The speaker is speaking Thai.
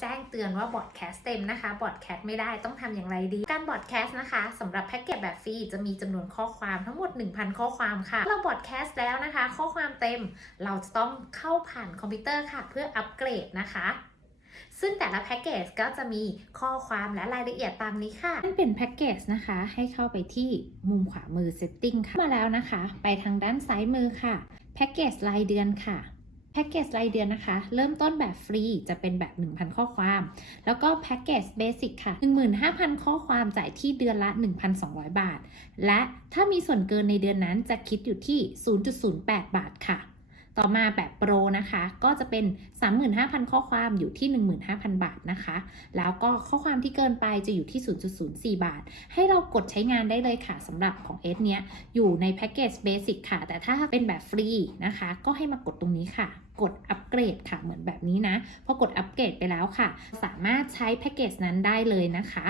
แจ้งเตือนว่าบอดแคสต์เต็มนะคะบอดแคสต์ไม่ได้ต้องทำอย่างไรดี การบอดแคสต์นะคะสำหรับแพ็กเกจแบบฟรีจะมีจำนวนข้อความทั้งหมด 1,000 ข้อความค่ะ เราบอดแคสต์แล้วนะคะ ข้อความเต็มเราจะต้องเข้าผ่านคอมพิวเตอร์ค่ะ เพื่ออัปเกรดนะคะซึ่งแต่ละแพ็กเกจก็จะมีข้อความและรายละเอียดตามนี้ค่ะนั่นเป็นแพ็กเกจนะคะ ให้เข้าไปที่มุมขวามือ Setting ค่ะ มาแล้วนะคะ ไปทางด้านซ้ายมือค่ะ แพ็กเกจรายเดือนค่ะ พ็กเกจรายเดือนนะคะ เริ่มต้นแบบฟรีจะเป็นแบบ 1,000 ข้อความ แล้วก็แพ็กเกจเบสิกค่ะ 15,000 ข้อความจ่ายที่เดือนละ 1,200 บาท และถ้ามีส่วนเกินในเดือนนั้นจะคิดอยู่ที่ 0.08 บาทค่ะ ต่อมาแบบโปรนะคะ ก็จะเป็น 35,000 ข้อความอยู่ที่ 15,000 บาทนะคะ แล้วก็ข้อความที่เกินไปจะอยู่ที่ 0.04 บาท ให้เรากดใช้งานได้เลยค่ะสำหรับของ S เนี้ยอยู่ในแพ็กเกจเบสิกค่ะ แต่ถ้าเป็นแบบฟรีนะคะ ก็ให้มากดตรงนี้ค่ะ กดอัปเกรดค่ะเหมือนแบบนี้นะพอกดอัปเกรดไปแล้วค่ะ สามารถใช้แพ็กเกจนั้นได้เลยนะคะ